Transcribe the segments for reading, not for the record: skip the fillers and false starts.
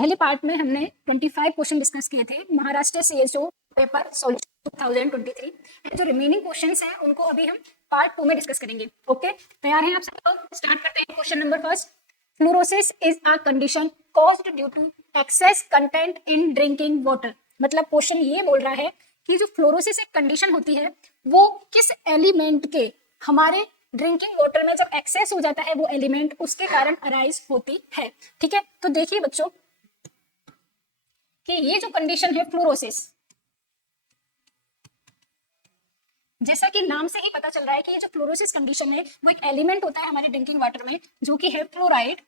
पहले पार्ट में हमने 25 क्वेश्चन डिस्कस किए थे महाराष्ट्र सीएचओ पेपर सॉल्यूशन 2023। जो रिमेनिंग क्वेश्चंस हैं उनको अभी हम पार्ट 2 में डिस्कस करेंगे। ओके, तैयार हैं आप सब लोग? स्टार्ट करते हैं। Question number first, fluorosis is a condition caused due to excess content in drinking water. मतलब क्वेश्चन ये बोल रहा है कि जो फ्लोरोसिस एक कंडीशन होती है वो किस एलिमेंट के हमारे ड्रिंकिंग वाटर में जब एक्सेस हो जाता है वो एलिमेंट, उसके कारण अराइज होती है। ठीक है, तो देखिए बच्चों कि ये जो कंडीशन है फ्लोरोसिस, जैसा कि नाम से ही पता चल रहा है कि ये जो फ्लोरोसिस कंडीशन है वो एक एलिमेंट होता है हमारे ड्रिंकिंग वाटर में जो कि है फ्लोराइड।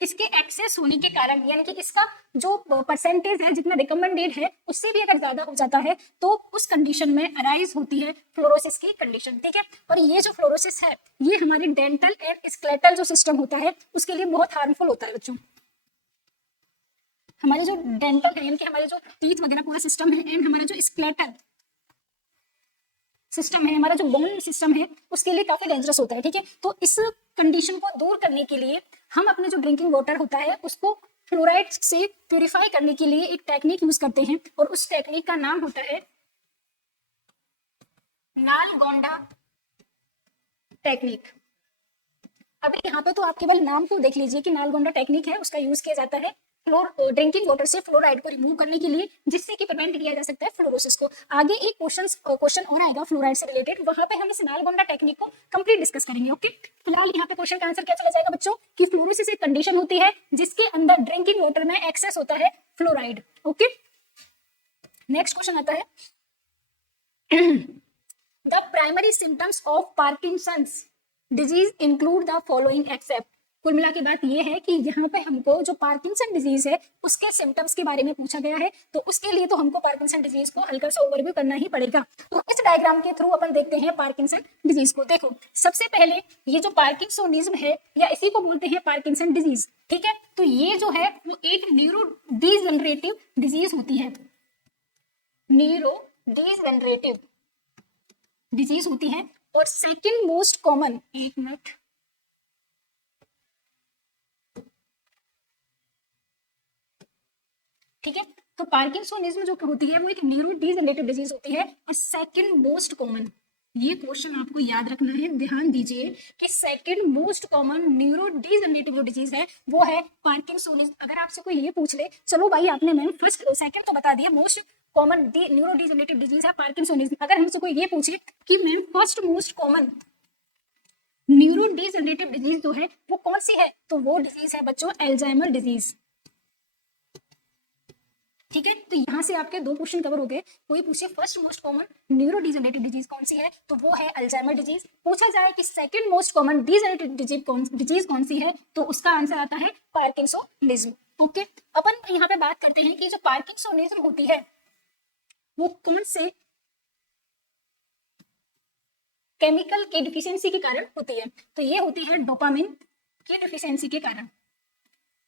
इसके एक्सेस होने के कारण यानी कि इसका जो परसेंटेज है जितना रिकमेंडेड है उससे भी अगर ज्यादा हो जाता है तो उस कंडीशन में अराइज होती है फ्लोरोसिस की कंडीशन। ठीक है, और ये जो फ्लोरोसिस है ये हमारे डेंटल एंड स्केलेटल जो सिस्टम होता है उसके लिए बहुत हार्मफुल होता है बच्चों। हमारे जो डेंटल है यानी कि हमारे जो टीथ वगैरह पूरा सिस्टम है एंड हमारा जो स्केलेटल सिस्टम है, हमारा जो बोन सिस्टम है उसके लिए काफी डेंजरस होता है। ठीक है, तो इस कंडीशन को दूर करने के लिए हम अपने जो ड्रिंकिंग वाटर होता है उसको फ्लोराइड से प्यूरिफाई करने के लिए एक टेक्निक यूज करते हैं और उस टेक्निक का नाम होता है नालगोंडा टेक्निक। अभी यहाँ पे तो आप केवल नाम को देख लीजिए कि नालगोंडा टेक्निक है, उसका यूज किया जाता है ड्रिंकिंग वाटर से फ्लोराइड को रिमूव करने के लिए, जिससे कि प्रिवेंट किया जा सकता है फ्लोरोसिस को। आगे एक क्वेश्चन और आएगा फ्लोराइड से रिलेटेड, वहां पे हम इस नालगोंडा टेक्निक को कंप्लीट डिस्कस करेंगे। ओके, फिलहाल यहाँ पे क्वेश्चन का आंसर क्या चला जाएगा बच्चों कि फ्लोरोसिस एक कंडीशन होती है जिसके अंदर ड्रिंकिंग वाटर में एक्सेस होता है फ्लोराइड। ओके, नेक्स्ट क्वेश्चन आता है the primary symptoms of Parkinson's disease include the following except. कुल मिला के बात यह है कि यहाँ पे हमको जो पार्किंसन डिजीज है उसके सिम्टम्स के बारे में पूछा गया है, तो उसके लिए तो हमको पार्किंसन डिजीज को हल्का सा ओवरव्यू करना ही पड़ेगा। तो इस डायग्राम के थ्रू अपन देखते हैं पार्किंसन डिजीज को। देखो, सबसे पहले ये जो पार्किंसोनिज्म है या इसी को बोलते हैं पार्किंसन डिजीज। ठीक है, तो ये जो है वो एक न्यूरो डिजनरेटिव डिजीज होती है, न्यूरो डिजनरेटिव डिजीज होती है। और सेकंड मोस्ट कॉमन, एक मिनट, ठीक है, तो पार्किंसोनिज्म जो होती है वो एक न्यूरो डिजनरेटिव डिजीज होती है। और सेकंड मोस्ट कॉमन, ये क्वेश्चन आपको याद रखना है, ध्यान दीजिए कि second most common neuro degenerative जो डिजीज है वो है पार्किंसोनिज्म। अगर आपसे कोई ये पूछ ले, चलो भाई आपने मैम फर्स्ट सेकंड तो बता दिया, most common neuro degenerative disease है पार्किंसोनिज्म। अगर हमसे कोई ये पूछे कि ma'am first most common neuro degenerative disease जो है वो कौन सी है, तो वो डिजीज है बच्चों अल्जाइमर डिजीज। ठीक है, तो यहाँ से आपके दो क्वेश्चन कवर हो गए। कोई पूछे first most common neuro degenerative disease कौन सी है, तो वो है अल्जाइमर डिजीज। पूछा जाए कि second most common degenerative disease कौन सी है, तो उसका आंसर आता है पार्किंसोनिज्म। ओके, अपन यहाँ पे बात करते हैं कि जो पार्किंसोनिज्म होती है वो कौन से केमिकल की डिफिशियंसी के कारण होती है, तो ये होती है डोपामिन की डिफिशियंसी के कारण।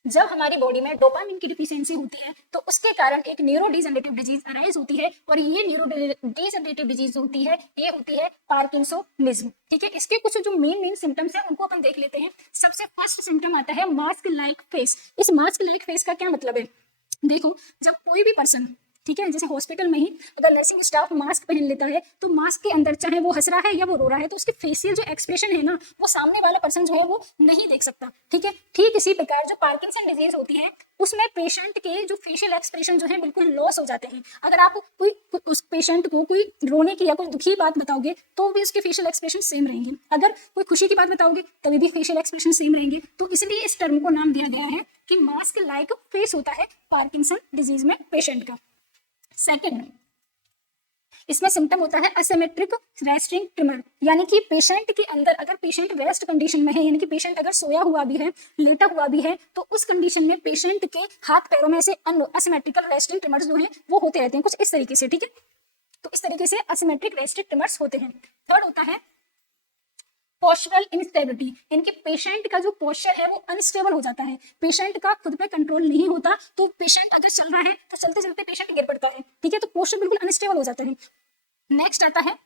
जब हमारी बॉडी में डोपामिन की डिफिशियंसी होती है तो उसके कारण एक न्यूरो डिजनरेटिव डिजीज अराइज होती है, और ये न्यूरो डिजनरेटिव डिजीज होती है ये होती है पार्किंसोनिज्म। ठीक है, इसके कुछ जो मेन सिम्टम्स हैं उनको अपन देख लेते हैं। सबसे फर्स्ट सिम्टम आता है मास्क लाइक फेस। इस मास्क लाइक फेस का क्या मतलब है, देखो जब कोई भी पर्सन, ठीक है, जैसे हॉस्पिटल में ही अगर नर्सिंग स्टाफ मास्क पहन लेता है तो मास्क के अंदर चाहे वो हंस रहा है या वो रो रहा है तो उसके फेशियल जो एक्सप्रेशन है ना वो सामने वाला पर्सन जो है वो नहीं देख सकता। ठीक है, ठीक इसी प्रकार जो पार्किंसन डिजीज होती है उसमें पेशेंट के जो फेशियल एक्सप्रेशन जो है बिल्कुल लॉस हो जाते हैं। अगर आप कोई उस पेशेंट को कोई रोने की या कोई दुखी बात बताओगे तो भी उसके फेशियल एक्सप्रेशन सेम रहेंगे, अगर कोई खुशी की बात बताओगे तभी भी फेशियल एक्सप्रेशन सेम रहेंगे। तो इसलिए इस टर्म को नाम दिया गया है कि मास्क लाइक फेस होता है पार्किंसन डिजीज में पेशेंट का। सेकंड, इसमें सिम्टम होता है असिमेट्रिक रेस्टिंग ट्रिमर, यानी कि पेशेंट के अंदर अगर पेशेंट रेस्ट कंडीशन में है यानी कि पेशेंट अगर सोया हुआ भी है लेटा हुआ भी है तो उस कंडीशन में पेशेंट के हाथ पैरों में से असिमेट्रिकल रेस्टिंग ट्रिमर्स जो है वो होते रहते हैं कुछ इस तरीके से। ठीक है, तो इस तरीके से असिमेट्रिक रेस्टिंग ट्रिमर्स होते हैं। थर्ड होता है पोस्चरल इंस्टेबिलिटी, यानी पेशेंट का जो पोस्चर है वो अनस्टेबल हो जाता है, पेशेंट का खुद पे कंट्रोल नहीं होता, तो पेशेंट अगर चल रहा है तो चलते चलते पेशेंट गिर पड़ता है। ठीक है, तो पोस्चर बिल्कुल अनस्टेबल हो जाता है। नेक्स्ट आता है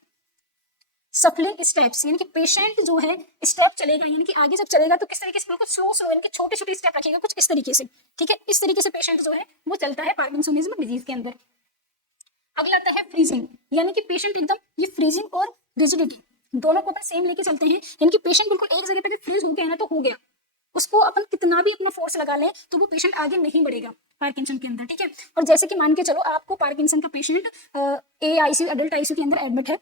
सफलिंग स्टेप्स, यानी कि पेशेंट जो है स्टेप चलेगा, यानी कि आगे जब चलेगा तो किस तरीके से, बिल्कुल स्लो स्लो, यानी कि छोटे छोटे स्टेप रखेगा कुछ इस तरीके से, ठीक है। इस तरीके से पेशेंट जो है वो चलता है पार्किंसोनिज्म डिजीज के अंदर। अगला आता है फ्रीजिंग, यानी कि पेशेंट एकदम, ये फ्रीजिंग और रिजिडिटी दोनों को अपन सेम लेके चलते हैं, यानी कि पेशेंट बिल्कुल एक जगह पे फ्रीज हो गया ना तो हो गया, उसको अपन कितना भी अपना फोर्स लगा लें तो वो पेशेंट आगे नहीं बढ़ेगा पार्किंसन के अंदर, ठीक है। और जैसे कि मान के चलो आपको पार्किंसन का पेशेंट AICU अडल्ट ICU के अंदर एडमिट है,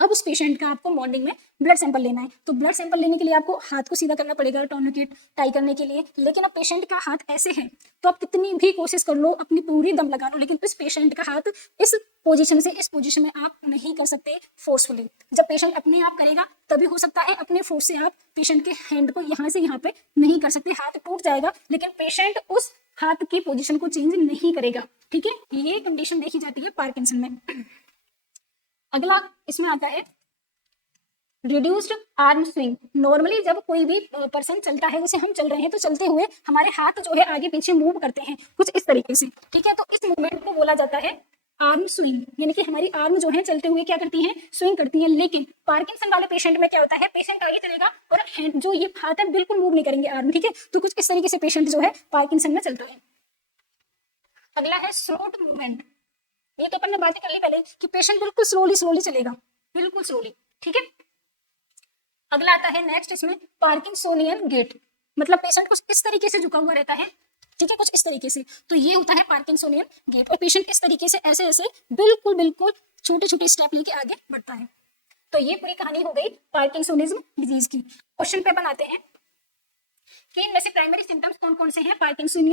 अब उस पेशेंट का आपको मॉर्निंग में ब्लड सैंपल लेना है, तो ब्लड सैंपल लेने के लिए आपको हाथ को सीधा करना पड़ेगा टॉर्निकेट टाई करने के लिए, लेकिन अब पेशेंट का हाथ ऐसे है तो आप कितनी भी कोशिश कर लो, अपनी पूरी दम लगा लो, लेकिन इस पेशेंट का हाथ इस पोजीशन से इस पोजीशन में आप नहीं कर सकते फोर्सफुली। जब पेशेंट अपने आप करेगा तभी हो सकता है, अपने फोर्स से आप पेशेंट के हैंड को यहाँ से यहाँ पे नहीं कर सकते, हाथ टूट जाएगा, लेकिन पेशेंट उस हाथ की पोजीशन को चेंज नहीं करेगा, ठीक है। ये कंडीशन देखी जाती है पार्किंसन में। अगला इसमें आता है रिड्यूस्ड आर्म स्विंग। नॉर्मली जब कोई भी पर्सन चलता है, जैसे हम चल रहे हैं तो चलते हुए हमारे हाथ जो है आगे पीछे मूव करते हैं कुछ इस तरीके से, ठीक है। तो इस मूवमेंट को बोला जाता है आर्म स्विंग, यानी कि हमारी आर्म जो है चलते हुए क्या करती है, स्विंग करती है। लेकिन पार्किंसन वाले पेशेंट में क्या होता है, पेशेंट आगे चलेगा और हैंड जो ये हाथ है बिल्कुल मूव नहीं करेंगे आर्म, ठीक है। तो कुछ इस तरीके से पेशेंट जो है पार्किंसन में चलता है। अगला है स्लोट मूवमेंट, ये तो अपन ने बातें कर ली पहले कि पेशेंट बिल्कुल स्लोली स्लोली चलेगा, बिल्कुल स्लोली, ठीक है। अगला आता है नेक्स्ट इसमें पार्किंसोनियन गेट, मतलब पेशेंट कुछ इस तरीके से झुका हुआ रहता है, ठीक है, कुछ इस तरीके से, तो ये होता है पार्किंसोनियन गेट। और पेशेंट इस तरीके से ऐसे ऐसे बिल्कुल बिल्कुल छोटे छोटे स्टेप लेके आगे बढ़ता है। तो ये पूरी कहानी हो गई पार्किंसोनिज्म डिजीज की। क्वेश्चन पे बनाते हैं कि इनमें से प्राइमरी सिम्टम्स कौन कौन से हैं पार्किंसन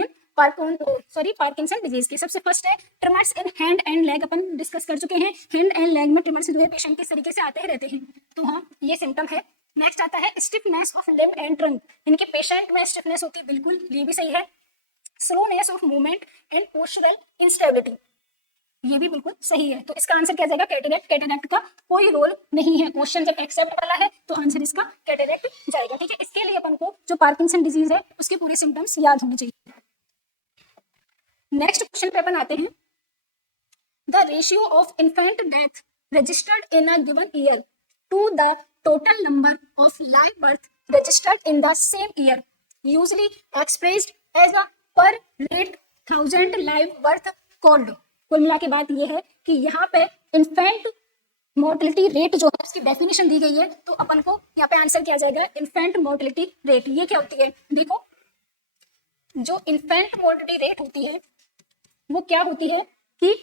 डिजीज के। सबसे फर्स्ट है trimmers in hand and leg, upon discuss कर चुके हैं, हैंड एंड लेग में ट्रिमर्स जो है पेशेंट किस तरीके से आते ही रहते हैं, तो हाँ ये सिम्टम है। नेक्स्ट आता है stiffness of limb and trunk, इनके पेशेंट में स्टिफनेस होती है, बिल्कुल ये भी सही है। Slowness of movement and postural instability, ये भी बिल्कुल सही है। तो इसका आंसर क्या जाएगा, कैटरेक्ट। कैटरेक्ट का कोई रोल नहीं है, क्वेश्चन जब एक्सेप्ट वाला है तो आंसर इसका कैटरेक्ट जाएगा, ठीक है। इसके लिए अपन को जो पार्किंसन डिजीज है उसके पूरे सिम्टम्स याद होने चाहिए। नेक्स्ट क्वेश्चन पे अपन आते हैं, the ratio of infant death registered in a given year to the total number of live birth registered in the same year usually expressed as a per rate 1000 live birth called. कुल मिला के बात यह है कि यहाँ पे infant mortality rate जो है उसकी डेफिनेशन दी गई है, तो अपन को यहाँ पे आंसर क्या जाएगा, इन्फेंट मोर्टेलिटी रेट। ये क्या होती है, देखो जो इन्फेंट मोर्टेलिटी रेट होती है वो क्या होती है कि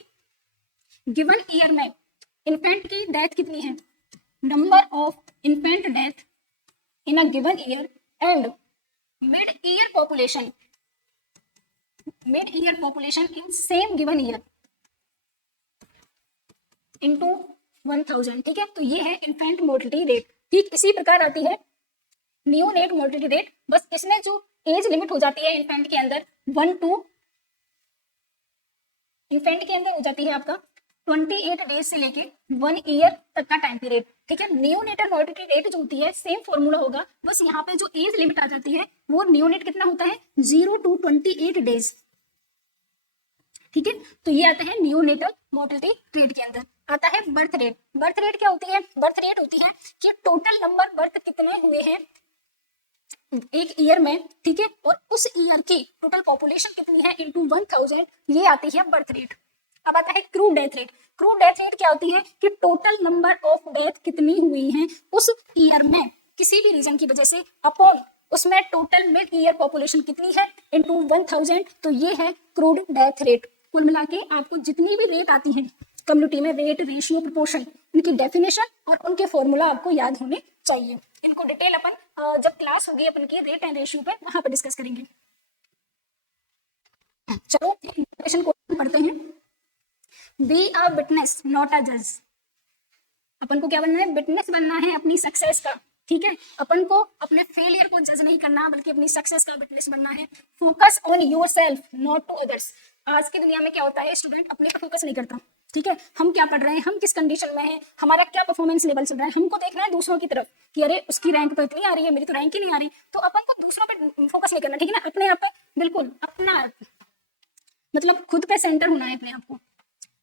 गिवन ईयर में इन्फेंट की डेथ कितनी है, number of infant death in a given year and mid year population in same given year into 1000, ठीक है। तो ये है इन्फेंट मोर्टेलिटी रेट। ठीक इसी प्रकार आती है नियोनेट मोर्टेलिटी रेट, बस इसमें जो एज लिमिट हो जाती है इन्फेंट के अंदर हो जाती है आपका 28 डेज से लेके 1 ईयर तक का टाइम पीरियड, ठीक है। नियोनेटल मोर्टेलिटी रेट जो होती है सेम फॉर्मूला होगा, बस यहाँ पे जो एज लिमिट आ जाती है वो नियोनेट कितना होता है 0 to 28 डेज, ठीक है। तो ये आता है नियोनेटल मोर्टेलिटी रेट के अंदर। आता है बर्थ रेट। बर्थ रेट क्या होती है, बर्थ रेट होती है कि टोटल नंबर बर्थ कितने हुए हैं एक ईयर में, ठीक है, और उस ईयर की टोटल पॉपुलेशन कितनी है इनटू 1000, ये आती है बर्थ रेट। अब आता है crew death rate. Crew death rate क्या होती है कि टोटल नंबर ऑफ डेथ कितनी हुई है उस ईयर में किसी भी रीजन की वजह से अपॉन उसमें टोटल मिड ईयर पॉपुलेशन कितनी है इनटू 1000, तो ये है क्रूड डेथ रेट। कुल मिला के आपको जितनी भी रेट आती है कम्युनिटी में, रेट, रेशियो, प्रोपोर्शन, इनकी डेफिनेशन और उनके फॉर्मूला आपको याद होने चाहिए। इनको डिटेल अपन जब क्लास होगी अपन की रेट एंड रेशियो पे वहां पर डिस्कस करेंगे। चलो क्वेश्चन को पढ़ते हैं। Be a witness not a जज, अपन को क्या बनना है, विटनेस बनना है अपनी सक्सेस का, ठीक है। अपन को अपने फेलियर को जज नहीं करना बल्कि अपनी सक्सेस का विटनेस बनना है। Focus on yourself not to others. आज की दुनिया में क्या होता है, स्टूडेंट अपने पर फोकस नहीं करता, ठीक है। हम क्या पढ़ रहे हैं, हम किस कंडीशन में हैं, हमारा क्या परफॉर्मेंस लेवल चल रहा है, हमको देखना है दूसरों की तरफ कि अरे उसकी रैंक तो इतनी आ रही है, मेरी तो रैंक ही नहीं आ रही। तो अपन को दूसरों पे फोकस नहीं करना, ठीक है ना, अपने आप पे बिल्कुल अपना मतलब खुद पे सेंटर होना है अपने आप को।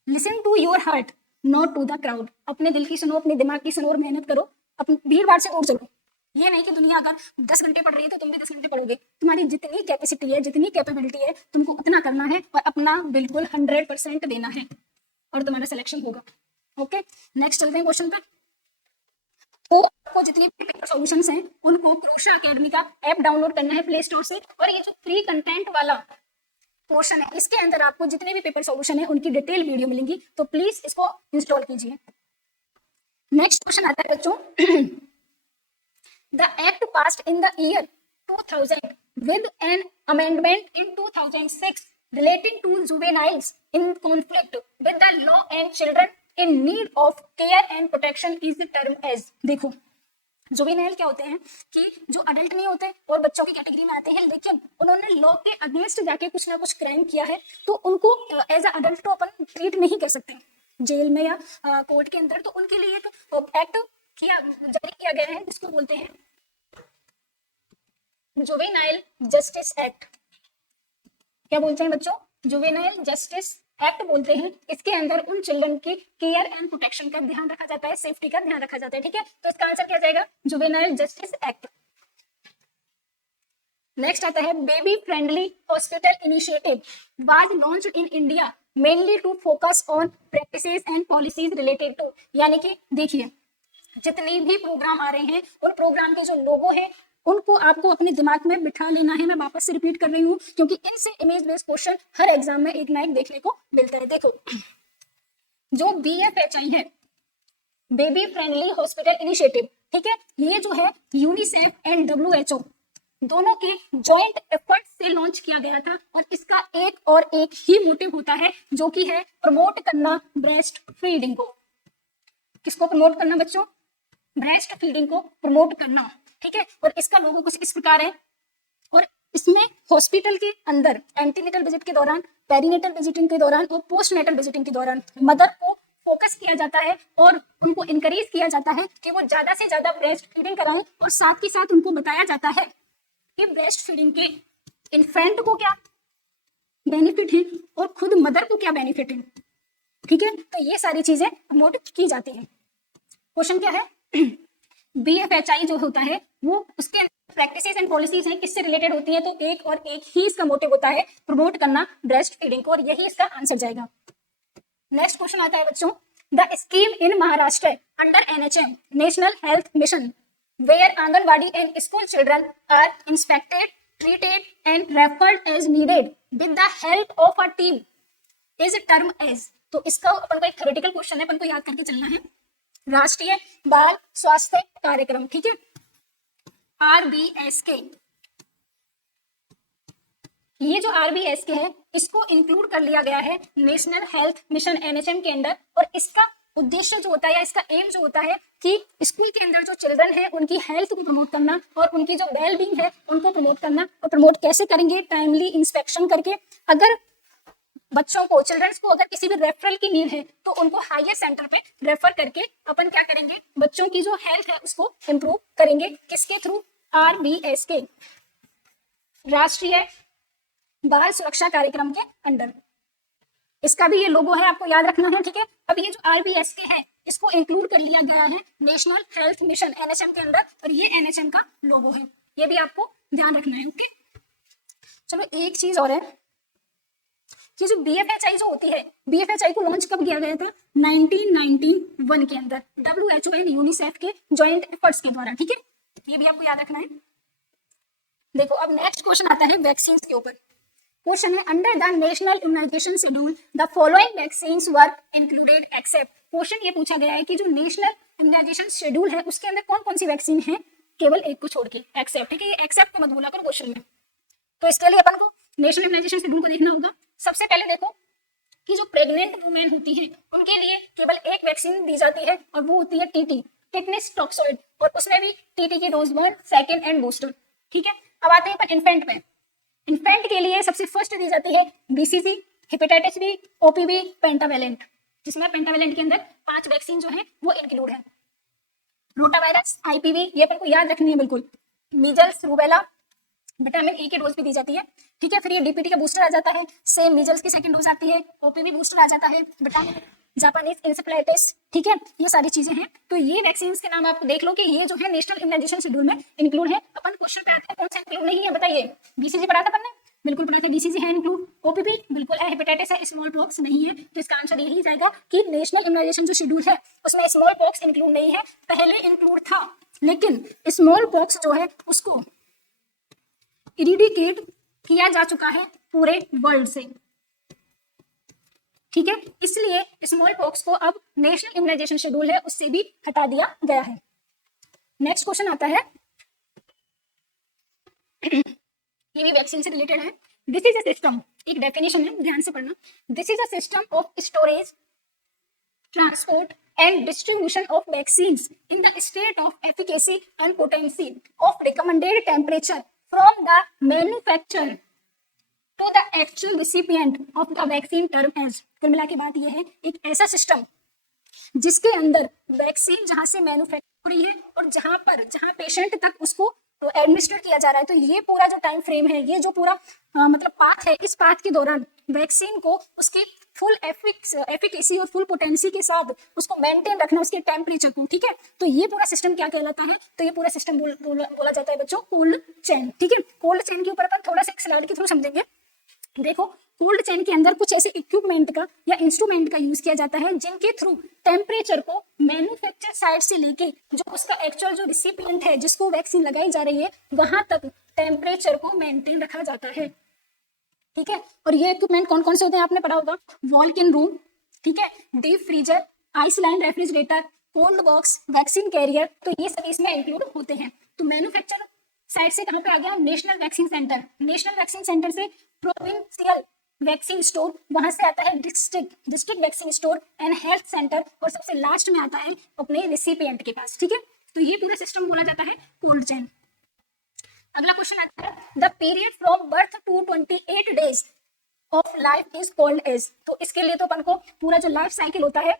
Listen to your heart, not to the crowd. अपने दिल की सुनो, अपने दिमाग की सुनो और मेहनत करो, अपनी भीड़ भाड़ से दूर चलो। ये नहीं कि दुनिया अगर 10 घंटे पढ़ रही है तो तुम भी 10 घंटे पढ़ोगे। तुम्हारी जितनी कैपेसिटी है, जितनी कैपेबिलिटी है, तुमको उतना करना है और अपना बिल्कुल 100% देना है और तुम्हारा सिलेक्शन होगा। ओके, नेक्स्ट चलते हैं क्वेश्चन पे। तो आपको जितनी भी पेपर सॉल्यूशंस हैं उनको क्रोशा एकेडमी का ऐप डाउनलोड करना है प्ले स्टोर से, और ये जो फ्री कंटेंट वाला पोर्शन है इसके अंदर आपको जितने भी पेपर सॉल्यूशन है उनकी डिटेल वीडियो मिलेंगी, तो प्लीज इसको इंस्टॉल कीजिए। नेक्स्ट क्वेश्चन आता है बच्चों, the act passed in the year 2000 with an amendment in 2006 relating to juveniles in conflict with the law and children in need of care and protection is termed as। देखो, juvenile क्या होते हैं कि जो adult नहीं होते और बच्चों की कैटेगरी में आते हैं, लेकिन उन्होंने लॉ के अगेंस्ट जाके कुछ ना कुछ क्राइम किया है, तो उनको एज अ अडल्ट तो अपन ट्रीट नहीं कर सकते जेल में या कोर्ट के अंदर। तो उनके लिए एक एक्ट जारी किया गया है जिसको बोलते हैं जुवेनाइल जस्टिस एक्ट। क्या बोलते हैं बच्चों? जुवेनाइल जस्टिस एक्ट बोलते हैं। इसके अंदर उन चिल्ड्रन की केयर एंड प्रोटेक्शन का ध्यान रखा जाता है, सेफ्टी का ध्यान रखा जाता है। ठीक है, तो इसका आंसर क्या जाएगा? Juvenile justice act. नेक्स्ट आता है baby friendly hospital initiative was launched in India mainly to focus on practices and policies related to. यानी कि देखिए, जितनी भी प्रोग्राम आ रहे हैं उन प्रोग्राम के जो लोगो हैं उनको आपको अपने दिमाग में बिठा लेना है। मैं वापस से रिपीट कर रही हूँ क्योंकि इनसे इमेज बेस्ड क्वेश्चन हर एग्जाम में एक ना एक देखने को मिलता है। देखो, जो BFHI है, बेबी फ्रेंडली हॉस्पिटल इनिशिएटिव, ठीक है, ये जो है यूनिसेफ एंड WHO दोनों के जॉइंट एफर्ट से लॉन्च किया गया था, और इसका एक और एक ही मोटिव होता है जो कि है प्रमोट करना ब्रेस्ट फीडिंग को। किसको प्रमोट करना बच्चों? ब्रेस्ट फीडिंग को प्रमोट करना। ठीक है, और इसका लोगो कुछ इस प्रकार है, और इसमें हॉस्पिटल के अंदर एंटीनेटल विजिट के दौरान, पेरीनेटल विजिटिंग के दौरान और पोस्टनेटल विजिटिंग के दौरान मदर को फोकस किया जाता है और उनको इनकरेज किया जाता है कि वो ज्यादा से ज्यादा ब्रेस्ट फीडिंग कराएं, और साथ ही साथ उनको बताया जाता है कि ब्रेस्ट फीडिंग के इन्फेंट को क्या बेनिफिट है और खुद मदर को क्या बेनिफिट है। ठीक है, तो ये सारी चीजें प्रमोट की जाती है। क्वेश्चन क्या है? BFHI जो होता है वो उसके प्रैक्टिसेस एंड पॉलिसीज हैं, किससे रिलेटेड होती है? तो एक और एक ही इसका मोटिव होता है प्रमोट करना ब्रेस्ट फीडिंग को, और यही इसका आंसर जाएगा। नेक्स्ट क्वेश्चन आता है बच्चों, the scheme in Maharashtra under NHM national health mission where anganwadi and school children are inspected, treated and referred as needed with the help of a team is term as. तो इसका अपन को एक theoretical question है, अपन को याद करके चलना है। राष्ट्रीय बाल स्वास्थ्य कार्यक्रम, ठीक है, RBSK। ये जो RBSK है इसको इंक्लूड कर लिया गया है नेशनल हेल्थ मिशन NHM के अंदर, और इसका उद्देश्य जो होता है या इसका एम जो होता है कि स्कूल के अंदर जो चिल्ड्रन है उनकी हेल्थ को प्रमोट करना और उनकी जो वेल बींग है उनको प्रमोट करना। और प्रमोट कैसे करेंगे? टाइमली इंस्पेक्शन करके। अगर बच्चों को, चिल्ड्रंस को अगर किसी भी रेफरल की नीड है तो उनको हायर सेंटर पे रेफर करके अपन क्या करेंगे? बच्चों की जो हेल्थ है उसको इंप्रूव करेंगे। किसके थ्रू? RBSK, राष्ट्रीय बाल सुरक्षा कार्यक्रम के अंडर। इसका भी ये लोगो है, आपको याद रखना है। ठीक है, अब ये जो RBSK है इसको इंक्लूड कर लिया गया है नेशनल हेल्थ मिशन NHM के अंदर, और ये NHM का लोगो है, ये भी आपको ध्यान रखना है। ओके, चलो एक चीज और है कि जो BFHI जो होती है, BFHI को लॉन्च कब किया गया था? 1991 के अंदर WHO एंड यूनिसेफ के जॉइंट एफर्ट्स के द्वारा। ठीक है, ये भी आपको याद रखना है। देखो, अब नेक्स्ट क्वेश्चन आता है वैक्सीन के ऊपर। क्वेश्चन है under the national immunization schedule the following vaccines were included except. Question ये पूछा गया है कि जो नेशनल इम्यूनाइजेशन शेड्यूल है उसके अंदर कौन कौन सी वैक्सीन है, केवल एक को छोड़ के, एक्सेप्ट। ठीक है, ये एक्सेप्ट को मत बोला करो क्वेश्चन में। तो इसके लिए अपन को नेशनल इम्यूनाइजेशन शेड्यूल को देखना होगा। सबसे पहले देखो कि जो प्रेग्नेंट वुमेन होती है उनके लिए केवल एक वैक्सीन दी जाती है, और वो होती है TT, टिटनेस टॉक्सोइड, और उसमें भी TT की डोज 1, 2 एंड बूस्टर। ठीक है, अब आते हैं पर इन्फेंट पे। इन्फेंट के लिए सबसे फर्स्ट दी जाती है BCG, hepatitis B, OPV, pentavalent, जिसमें पेंटावेलेंट के अंदर 5 वैक्सीन जो है वो इंक्लूड है। रोटावायरस, IPV, ये अपन को याद रखनी है बिल्कुल। मीजल्स, रूबेला, विटामिन E की डोज भी दी जाती है। ठीक है, फिर ये DPT का बूस्टर आ जाता है, सेम मीजल्स की सेकंड डोज आती है, OPV बूस्टर आ जाता है, विटामिन जापानीज इंसेफेलाइटिस, ठीक है, ये सारी चीजें हैं। तो ये वैक्सीन के नाम आप देख लो कि ये जो है नेशनल इम्यूनाइजेशन शेड्यूल में इंक्लूड है। अपन क्वेश्चन पे आते हैं कौन सा इंक्लूड नहीं है, बताइए। बीसीजी पढ़ा था अपन ने, बिल्कुल पढ़ा था, बीसीजी है इंक्लूड। ओपीवी बिल्कुल है, हेपेटाइटिस है, स्मॉल पॉक्स नहीं है। तो इसका आंसर यही जाएगा कि नेशनल इम्यूनाइजेशन जो शेड्यूल है उसमें स्मॉल पॉक्स इंक्लूड नहीं है। पहले इंक्लूड था, लेकिन स्मॉल पॉक्स जो है उसको इरिडिकेट किया जा चुका है पूरे वर्ल्ड से, ठीक है, इसलिए स्मॉल पॉक्स को अब नेशनल इम्यूनाइजेशन शेड्यूल है उससे भी हटा दिया गया है। नेक्स्ट क्वेश्चन आता है, ये भी वैक्सीन से रिलेटेड है। दिस इज अ सिस्टम, एक डेफिनेशन है, ध्यान से पढ़ना। This is a system of storage, transport and distribution of vaccines in the state of efficacy and potency of recommended temperature from the manufacturer to the actual recipient of the vaccine term as। कुल मिला के बात यह है, एक ऐसा system जिसके अंदर वैक्सीन जहां से मैन्युफैक्चर हो रही है और जहां पेशेंट तक उसको एडमिनिस्टर किया जा रहा है, तो ये पूरा जो टाइम फ्रेम है, ये जो पूरा मतलब पाथ है, इस पाथ के दौरान वैक्सीन को उसकी फुल एफिकेसी और फुल पोटेंसी के साथ उसको मेंटेन रखना, उसके टेम्परेचर को, ठीक है। तो ये पूरा सिस्टम क्या कहलाता है, तो ये पूरा सिस्टम बोला जाता है बच्चों कोल्ड चेन, ठीक है। कोल्ड चेन के ऊपर अपन थोड़ा सा एक स्लाइड के थ्रू समझेंगे। देखो, कोल्ड चेन के अंदर कुछ ऐसे इक्विपमेंट का या इंस्ट्रूमेंट का यूज किया जाता है जिनके थ्रू टेम्परेचर को मैन्युफैक्चर साइड से लेके जो उसका एक्चुअल जो रिसिपिएंट है जिसको वैक्सीन लगाई जा रही है वहां तक टेम्परेचर को मेंटेन रखा जाता है, ठीक है। और ये इक्विपमेंट कौन कौन से होते हैं आपने पढ़ा होगा, वॉल्किन रूम, ठीक है, deep freezer, ice lined refrigerator, cold box, vaccine carrier, तो ये सभी इसमें इंक्लूड होते हैं। तो मैन्युफैक्चर साइड से कहाँ पे आ गया, national vaccine centre, national vaccine centre से प्रोविंशियल वैक्सीन स्टोर, वहां से आता है district vaccine store and health centre, और सबसे लास्ट में आता है अपने रिसिपिएंट के पास, ठीक है। तो ये पूरा सिस्टम बोला जाता है कोल्ड चेन। अगला क्वेश्चन आता है, the period from birth to 28 days of life is called as. तो इसके लिए तो अपन को पूरा जो लाइफ साइकिल होता है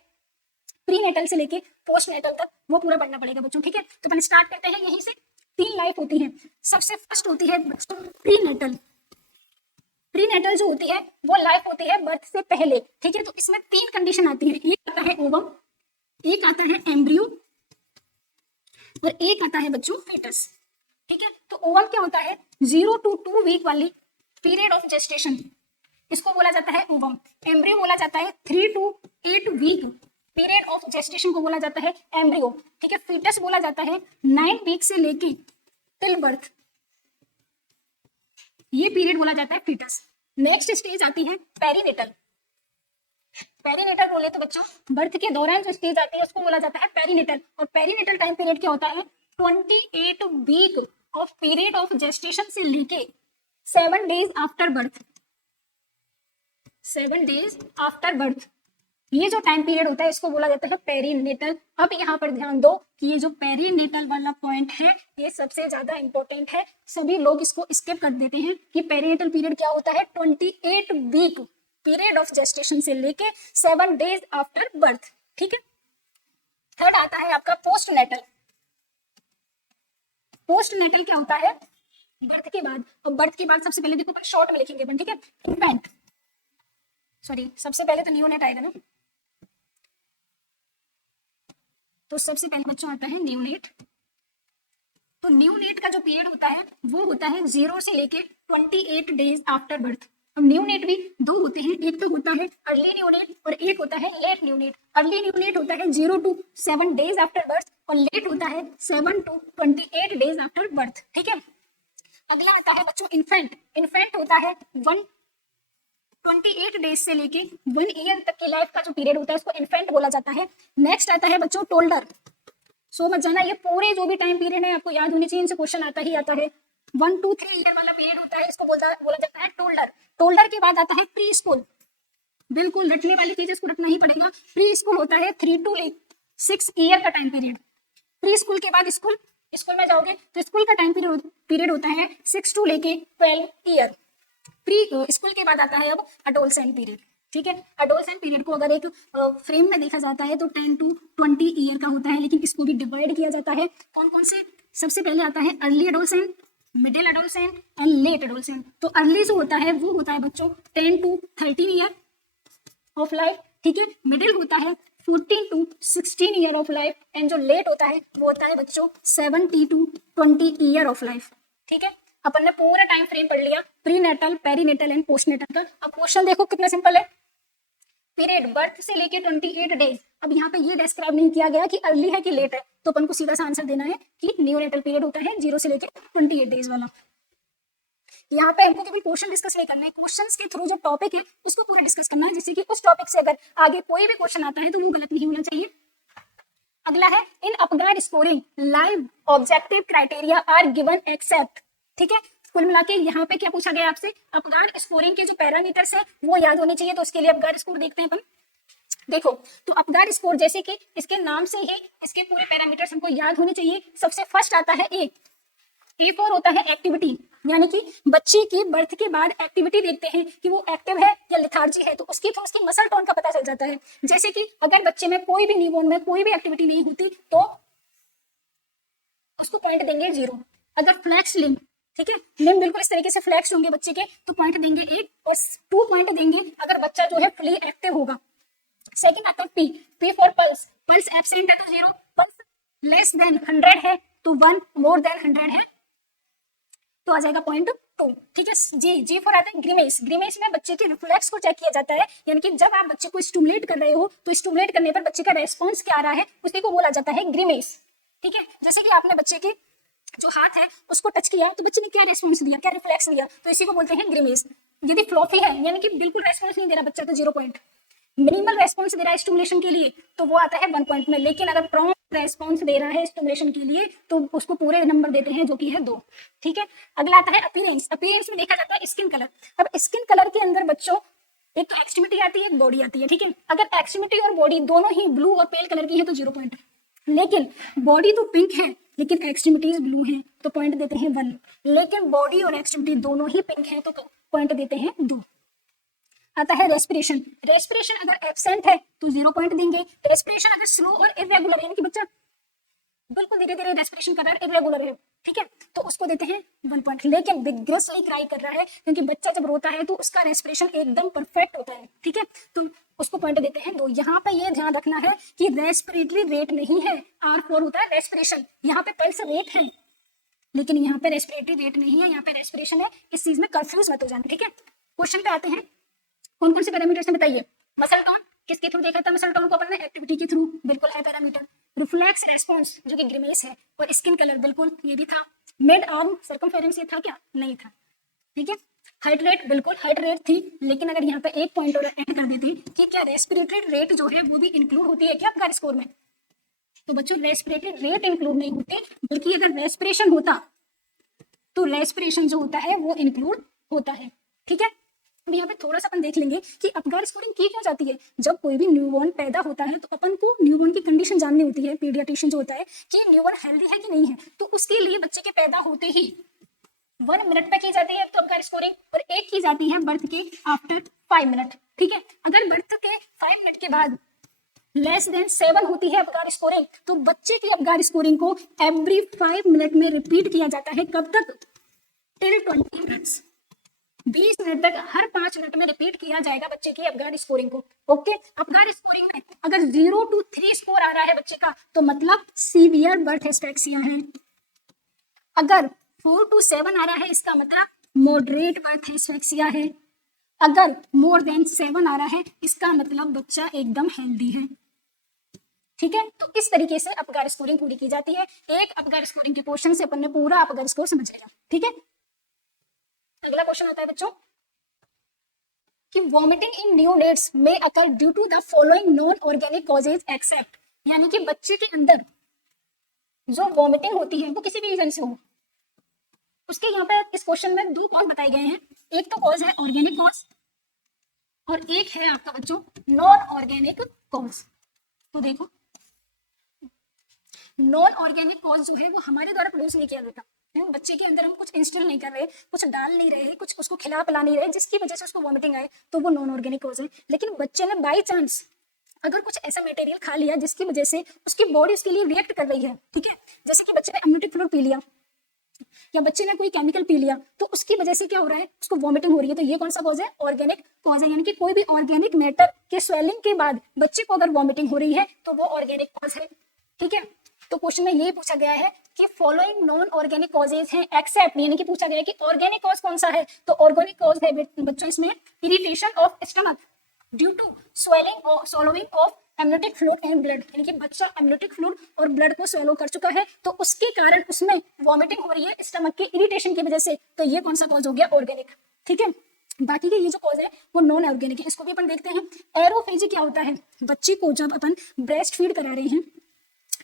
प्री नेटल से लेके पोस्ट नेटल तक वो पूरा पढ़ना पड़ेगा बच्चों, ठीक है। तो अपन स्टार्ट करते हैं यहीं से। 3 लाइफ होती है। सबसे फर्स्ट होती है बच्चों प्री नेटल। प्री नेटल जो होती है वो लाइफ होती है बर्थ से पहले, ठीक है। तो इसमें 3 कंडीशन आती है, एक आता है ओवम, एक आता है एम्ब्रियो और एक आता है बच्चों फेटस, ठीक है। तो ओवम क्या होता है, 0 to 2 वीक वाली पीरियड ऑफ जेस्टेशन, इसको बोला जाता है ओवम। एम्ब्रियो बोला जाता है 3 to 8 week period of gestation को बोला जाता है एम्ब्रियो, ठीक है। फीटस बोला जाता है 9 वीक से लेके टिल बर्थ, ये पीरियड बोला जाता है फीटस। नेक्स्ट स्टेज आती है पेरीनेटल। पेरीनेटल बोले तो बच्चों बर्थ के दौरान जो स्टेज आती है उसको बोला जाता है पेरीनेटल। और पेरीनेटल टाइम पीरियड क्या होता है, 28 week of period of gestation से लेके 7 days after birth, 7 days after birth, ये जो टाइम पीरियड होता है इसको बोला जाता है पेरीनेटल। अब यहाँ पर ध्यान दो कि ये जो पेरीनेटल वाला पॉइंट है ये सबसे ज्यादा इंपॉर्टेंट है। सभी लोग इसको स्किप कर देते हैं कि पेरीनेटल पीरियड क्या होता है, 28 वीक पीरियड ऑफ जेस्टेशन से लेके 7 डेज आफ्टर बर्थ, ठीक है। थर्ड आता है आपका पोस्ट नेटल। पोस्ट नेटल क्या होता है, बर्थ के बाद। और बर्थ के बाद सबसे पहले देखो शॉर्ट में लिखेंगे अपन, ठीक है। इन्फेंट, सॉरी सबसे पहले तो न्यूनेट आएगा ना, तो सबसे पहले बच्चों आता है न्यूनेट। तो न्यूनेट का जो पीरियड होता है वो होता है 0 से लेके 28 डेज आफ्टर बर्थ। अब न्यूनेट भी 2 होते हैं, एक तो होता है अर्ली न्यूनेट और एक होता है लेट न्यूनेट। अर्ली न्यूनेट होता है 0 to 7 डेज आफ्टर बर्थ और लेट होता है 7 to 28 डेज आफ्टर बर्थ, ठीक है। अगला आता है बच्चों इन्फेंट। इन्फेंट होता है 28 डेज से लेके 1 ईयर तक की लाइफ का जो पीरियड होता है उसको इन्फेंट बोला जाता है। नेक्स्ट आता है बच्चों टोल्डर। सो मत जाना, ये पूरे जो भी टाइम पीरियड है आपको याद होने चाहिए, इनसे क्वेश्चन आता ही आता है। 1 to 3 ईयर वाला पीरियड होता है, इसको बोला जाता है टोल्डर। टोल्डर के बाद आता है प्री स्कूल। बिल्कुल रटने वाली चीज इसको रटना ही पड़ेगा। प्री स्कूल होता है 3 to 6 ईयर का टाइम पीरियड। प्री स्कूल के बाद स्कूल में जाओगे तो स्कूल का टाइम पीरियड होता है 6 to लेके 12 ईयर। प्री स्कूल के बाद आता है अब अडोलसेंट पीरियड, ठीक है। अडोलसेंट पीरियड को अगर एक फ्रेम में देखा जाता है तो 10 to 20 ईयर का होता है, लेकिन इसको भी डिवाइड किया जाता है कौन कौन से। सबसे पहले आता है early adolescent, middle adolescent and let adolescent. तो अर्ली जो होता है वो होता है बच्चों 10 to 13 ईयर ऑफ लाइफ ठीक है। मिडिल होता है 14 to 16 year of life, and जो लेट होता है वो होता है बच्चों 70 टू 20 ईयर ऑफ लाइफ। ठीक है, अपन ने पूरा टाइम फ्रेम पढ़ लिया prenatal, perinatal and postnatal का। अब क्वेश्चन देखो कितना सिंपल है, पीरियड बर्थ से लेके 28 डेज। अब यहाँ पे ये डिस्क्राइब नहीं किया गया कि अर्ली है कि लेट है, तो अपन को सीधा सा आंसर देना है कि न्यूनेटल पीरियड होता है 0 से लेके 28 डेज वाला। यहाँ पे हमको केवल क्वेश्चन डिस्कस नहीं करना है, क्वेश्चंस के थ्रू जो टॉपिक है उसको पूरा डिस्कस करना है, जिससे कि उस टॉपिक से अगर आगे कोई भी क्वेश्चन आता है तो वो गलत नहीं होना चाहिए। अगला है in upgrade scoring live objective criteria are given except. ठीक है, कुल मिला के यहाँ पे क्या पूछा गया आपसे, अपग्रेड स्कोरिंग के जो पैरामीटर्स है वो याद होने चाहिए, तो उसके लिए अपग्रेड स्कोर देखते हैं अपन। देखो तो अपग्रेड स्कोर जैसे कि इसके नाम से ही इसके पूरे पैरामीटर्स हमको याद होने चाहिए। सबसे फर्स्ट आता है ए फॉर होता है एक्टिविटी, यानी कि बच्चे की बर्थ के बाद एक्टिविटी देखते हैं कि वो एक्टिव है या लेथार्जी है, तो उसकी थ्रू उसकी मसल टोन का पता चल जाता है। जैसे कि अगर बच्चे में कोई भी न्यूबॉर्न में कोई भी एक्टिविटी नहीं होती तो उसको पॉइंट देंगे 0। अगर फ्लैक्स लिम्ब, ठीक है, लिम्ब बिल्कुल इस तरीके से फ्लैक्स होंगे बच्चे के, तो पॉइंट देंगे 1 और 2 पॉइंट देंगे अगर बच्चा जो है फुली एक्टिव होगा। सेकंड आता है P for pulse, pulse absent है तो 0, पल्स लेस देन 100 है तो 1, मोर देन 100 है तो आ जाएगा 0.2। ठीक है, जी फॉर आता है ग्रीमेस, ग्रीमेस में बच्चे के रिफ्लेक्स को चेक किया जाता है, यानी कि जब आप बच्चे को स्टिमुलेट कर रहे हो तो स्टिमुलेट करने पर बच्चे का रेस्पॉन्स क्या आ रहा है उसी को बोला जाता है ग्रीमेस। ठीक है, जैसे कि आपने बच्चे के जो हाथ है उसको टच किया तो बच्चे ने क्या रेस्पॉन्स दिया, क्या रिफ्लेक्स दिया, तो इसी को बोलते हैं ग्रीमेस। यदि फ्लॉफी है यानी कि बिल्कुल रेस्पॉन्स नहीं दे रहा बच्चा तो 0 पॉइंट, मिनिमल रेस्पॉन्स दे रहा है स्टिमुलेशन के लिए तो वो आता है 1 पॉइंट में, लेकिन अगर प्रॉम्प्ट रेस्पॉन्स दे रहा है स्टिमुलेशन के लिए तो उसको पूरे नंबर देते हैं जो कि है 2। ठीक है, अगला आता है अपीयरेंस, अपीयरेंस में देखा जाता है स्किन कलर। अब स्किन कलर के अंदर बच्चों एक तो एक्सट्रीमिटी आती है, एक बॉडी आती है। ठीक है, अगर एक्सट्रीमिटी और बॉडी दोनों ही ब्लू और पेल कलर की है तो 0 पॉइंट, लेकिन बॉडी तो पिंक है लेकिन एक्सट्रीमिटीज ब्लू है तो पॉइंट देते हैं 1, लेकिन बॉडी और एक्सट्रीमिटी दोनों ही पिंक है तो पॉइंट देते हैं 2। आता है रेस्पिरेशन, रेस्पिरेशन अगर एब्सेंट है तो 0 पॉइंट देंगे, रेस्पिरेशन अगर स्लो और इरेगुलर यानी कि बच्चा बिल्कुल धीरे धीरे रेस्पिरेशन कर रहा है, इरेगुलर है, ठीक है, तो उसको देते हैं 1 पॉइंट। लेकिन विग्रसली क्राई कर रहा है क्योंकि बच्चा जब रोता है तो उसका रेस्पिरेशन एकदम परफेक्ट होता है, ठीक है, तो उसको पॉइंट देते हैं 2। यहाँ पे ये ध्यान रखना है कि रेस्पिरेटरी रेट नहीं है, R4 होता है रेस्पिरेशन, यहाँ पे पल्स रेट है लेकिन यहाँ पे रेस्पिरेटरी रेट नहीं है, यहाँ पे रेस्पिरेशन है। इस चीज में कंफ्यूज मत हो जाना। ठीक है, क्वेश्चन पे आते हैं, कौन कौन से पैरामीटर्स हैं बताइए। मसल टोन किसके थ्रू देखा था, मसल टोन को अपन ने एक्टिविटी के थ्रू, बिल्कुल है पैरामीटर। रिफ्लेक्स रेस्पॉन्स जो कि ग्रीमेस है, और स्किन कलर बिल्कुल ये भी था। मिड आर्म सर्कमफेरेंस ये था क्या, नहीं था। ठीक है, हार्ट रेट बिल्कुल हार्ट रेट थी, लेकिन अगर यहाँ पे एक पॉइंट और ऐड कर देते कि क्या रेस्पिरेटरी रेट जो है वो भी इंक्लूड होती है क्या आपका स्कोर में, तो बच्चों रेस्पिरेटरी रेट इंक्लूड नहीं होती, बल्कि अगर रेस्पिरेशन होता तो रेस्पिरेशन जो होता है वो इंक्लूड होता है। ठीक है, अब यहाँ पे थोड़ा सा अपन देख लेंगे कि अपग्रेड स्कोरिंग की क्यों जाती है। जब कोई भी न्यूबॉर्न पैदा होता है तो अपन को न्यूबॉर्न की कंडीशन जाननी होती है, पीडियाट्रिशियन जो होता है कि न्यूबॉर्न हेल्दी है कि नहीं है, तो उसके लिए बच्चे के पैदा होते ही 1 मिनट पे की जाती है तो अपग्रेड स्कोरिंग, और एक की जाती है बर्थ के आफ्टर 5 मिनट। ठीक है, अगर बर्थ के 5 मिनट के बाद लेस देन 7 होती है अपग्रेड स्कोरिंग, तो बच्चे की अपग्रेड स्कोरिंग को एवरी 5 मिनट में रिपीट किया जाता है। कब तक, टिल 20 मिनट्स, 20 मिनट तक हर 5 मिनट में रिपीट किया जाएगा बच्चे की अपग्रेड स्कोरिंग को। ओके, अपग्रेड स्कोरिंग में अगर 0 to 3 स्कोर आ रहा है बच्चे का तो मतलब सीवियर बर्थ एस्फेक्सिया है, अगर 4 to 7 आ रहा है इसका मतलब मॉडरेट बर्थ एस्फेक्सिया है, अगर मोर देन 7 आ रहा है इसका मतलब बच्चा एकदम हेल्दी है। ठीक है, तो इस तरीके से अपग्रेड स्कोरिंग पूरी की जाती है। एक अपग्रेड स्कोरिंग के क्वेश्चन से अपन ने पूरा अपग्रेड स्कोर समझ लिया। ठीक है, अगला क्वेश्चन आता है बच्चों कि वॉमिटिंग इन न्यूनेट्स में occur due to the following non organic causes except, यानी कि बच्चे के अंदर जो वॉमिटिंग होती है वो किसी भी रीजन से हो। उसके यहाँ पे इस क्वेश्चन में 2 कॉज बताए गए हैं, एक तो कॉज है ऑर्गेनिक कॉज और एक है आपका बच्चों नॉन ऑर्गेनिक कॉज। तो देखो नॉन ऑर्गेनिक कॉज जो है वो हमारे द्वारा प्रोड्यूस नहीं किया जाता, बच्चे के अंदर हम कुछ इंस्टिल नहीं कर रहे, कुछ डाल नहीं रहे, कुछ उसको खिला पिला नहीं रहे जिसकी वजह से उसको वॉमिटिंग आए, तो वो नॉन ऑर्गेनिक कॉज है। लेकिन बच्चे ने बाई चांस अगर कुछ ऐसा मटेरियल खा लिया जिसकी वजह से उसकी बॉडी उसके लिए रिएक्ट कर रही है, ठीक है, जैसे कि बच्चे ने अम्यूनिटी फ्लूइड पी लिया, या बच्चे ने कोई केमिकल पी लिया तो उसकी वजह से क्या हो रहा है, उसको वॉमिटिंग हो रही है, तो ये कौन सा कॉज है, ऑर्गेनिक कॉज है। यानी कि कोई भी ऑर्गेनिक मैटर के स्वेलिंग के बाद बच्चे को अगर वॉमिटिंग हो रही है तो वो ऑर्गेनिक कॉज है। ठीक है, तो क्वेश्चन में यही पूछा गया है कि फॉलोइंग नॉन ऑर्गेनिक कॉजेज हैं एक्सेप्ट, यानी कि पूछा गया है कि ऑर्गेनिक कॉज कौन सा है, तो ऑर्गेनिक कॉज है बच्चों इसमें irritation of stomach due to swallowing और swallowing of amniotic fluid and blood, यानी कि बच्चा एमनियोटिक फ्लूइड और ब्लड को स्वेलो कर चुका है तो उसके कारण उसमें वॉमिटिंग हो रही है स्टमक के इरिटेशन की वजह से, तो ये कौन सा कॉज हो गया, ऑर्गेनिक। ठीक है, बाकी के ये जो कॉज है वो नॉन ऑर्गेनिक है, इसको भी अपन देखते हैं। एरोफेजी क्या होता है, बच्चे को जब अपन ब्रेस्ट फीड करा रहे हैं,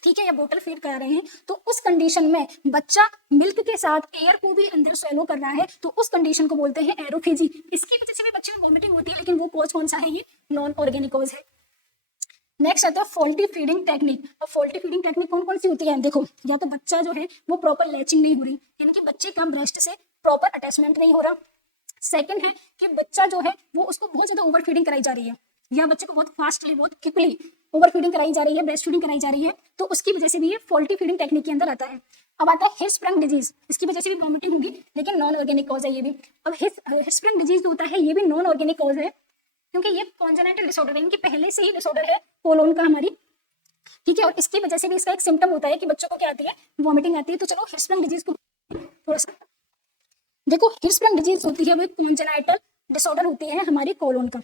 ठीक है, या बोतल फीड करा रहे हैं, तो उस कंडीशन में बच्चा मिल्क के साथ एयर को भी अंदर स्वेलो कर रहा है, तो उस कंडीशन को बोलते हैं एरोफेजी। इसकी वजह से भी बच्चे में वॉमिटिंग होती है, लेकिन वो कॉज कौन सा है, ये नॉन ऑर्गेनिक कॉज है। नेक्स्ट आता है फॉल्टी फीडिंग टेक्निक। और फॉल्टी फीडिंग टेक्निक कौन कौन सी होती है, देखो, या तो बच्चा जो है वो प्रॉपर लैचिंग नहीं हो रही, यानी कि बच्चे का ब्रेस्ट से प्रॉपर अटैचमेंट नहीं हो रहा। सेकंड है कि बच्चा जो है वो उसको बहुत ज्यादा ओवर फीडिंग कराई जा रही है, या बच्चे को बहुत फास्टली बहुत क्विकली ओवर फीडिंग कराई जा रही है, ब्रेस्ट फीडिंग कराई जा रही है, तो उसकी वजह से भी ये फॉल्टी फीडिंग टेक्निक के अंदर आता है। अब आता है हिस्प्रंग डिजीज, इसकी वजह से भी वॉमिटिंग होगी, लेकिन नॉन ऑर्गेनिक कॉज है ये भी। अब हिस्प्रंग डिजीज जो होता है ये भी नॉन ऑर्गेनिक कॉज है, क्योंकि ये कॉन्जेनिटल डिसऑर्डर है, इनकी पहले से ही डिसऑर्डर है कोलोन का हमारी। ठीक है, और इसकी वजह से भी इसका एक सिम्टम होता है कि बच्चों को क्या आती है, वॉमिटिंग आती है। तो चलो हिस्प्रंग डिजीज को थोड़ा सा देखो। हिस्प्रंग डिजीज होती है वो एक कॉन्जेनिटल डिसऑर्डर होती है हमारी कोलोन का।